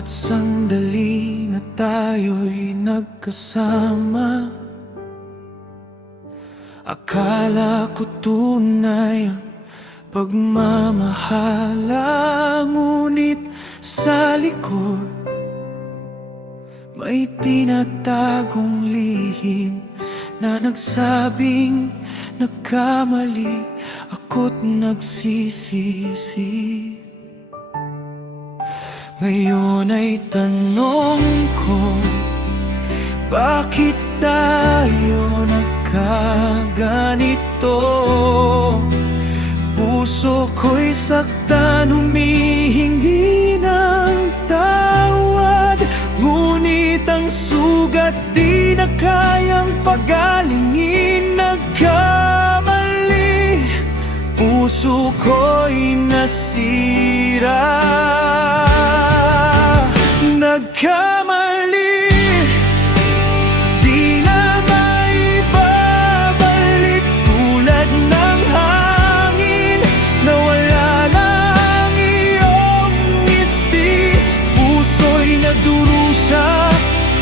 bawat sandali na tayo'y nagkasama, akala ko tunay ang pagmamahala. Ngunit sa likod may tinatagong lihim na nagsabing nagkamali ako't nagsisisi. Ngayon ay tanong ko, bakit tayo nagkaganito? Puso ko'y saktan, humihingi ng tawad, ngunit ang sugat di na kayang pagalingin. Nagkamali, puso ko'y nasira. Nagkamali, di na maibabalik. Tulad ng hangin, nawala na ang iyong ngiti. Puso'y nagdurusa,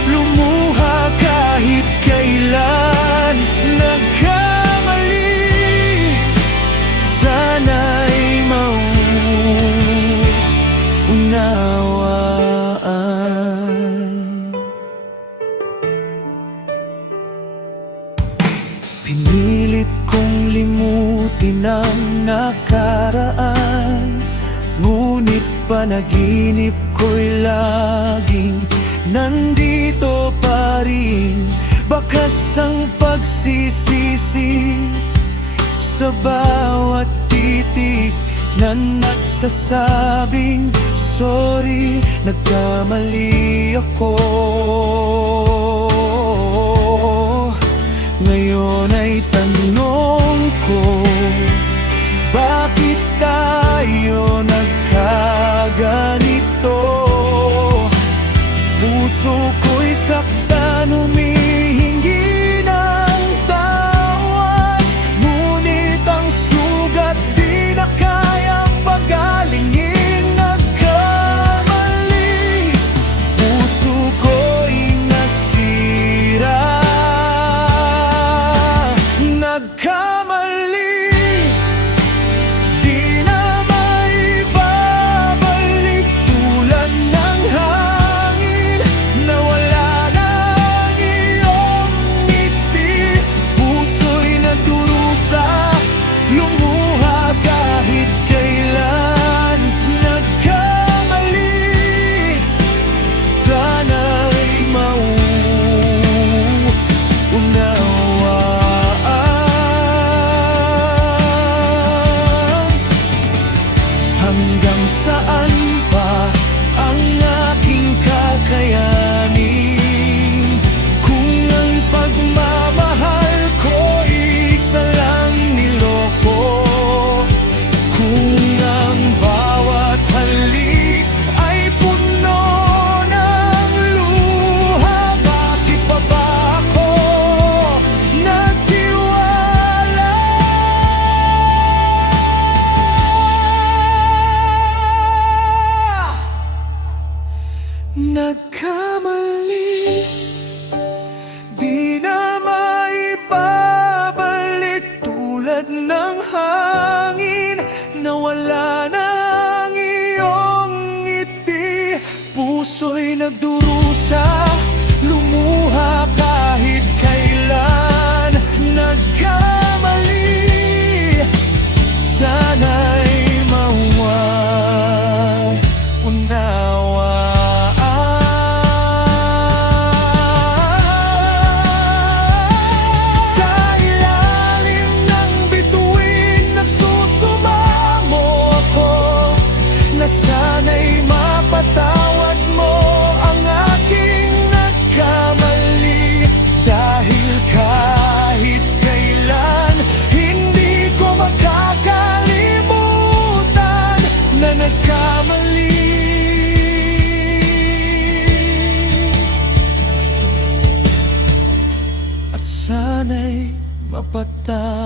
lumuha kahit kailan. Nagkamali, sana'y mauunawaan. Pinilit kong limutin ang nakaraan, ngunit panaginip ko'y laging nandito pa rin. Bakas ang pagsisisi sa bawat titig na nagsasabing sorry, nagkamali ako. Ngayon ay tanong ko, bakit tayo nagkaganito? Puso ko'y saktan, humihingi ng tawad, ngunit ang sugat di na kayang pagalingin. Nagkamali, puso ko'y nasira. Nagkamali, di na maibabalik. Tulad ng hangin, nawala na ang iyong ngiti. Puso'y nagdurusa, lumuha kahit kailan. Nagkamali, sana'y mauunawaan. Hanggang saan pa ang aking kakayanin, kung ang pagmamahal ko isa lang niloko? Kung ang bawat halik ay puno ng luha, bakit pa ba ako nagtiwala? Nagkamali, di na maibabalik. Tulad ng hangin, nawala na ang iyong ngiti. Puso'y nagdurusa, lumuha kahit kailan. Nagkamali, sana'y mauunawaan. Sa ilalim ng bituin, nagsusumamo ako, na sana'y mapatawad mo ang aking nagkamali. Dahil kahit kailan, hindi ko makakalimutan na nagkamali. At sana'y mapatawad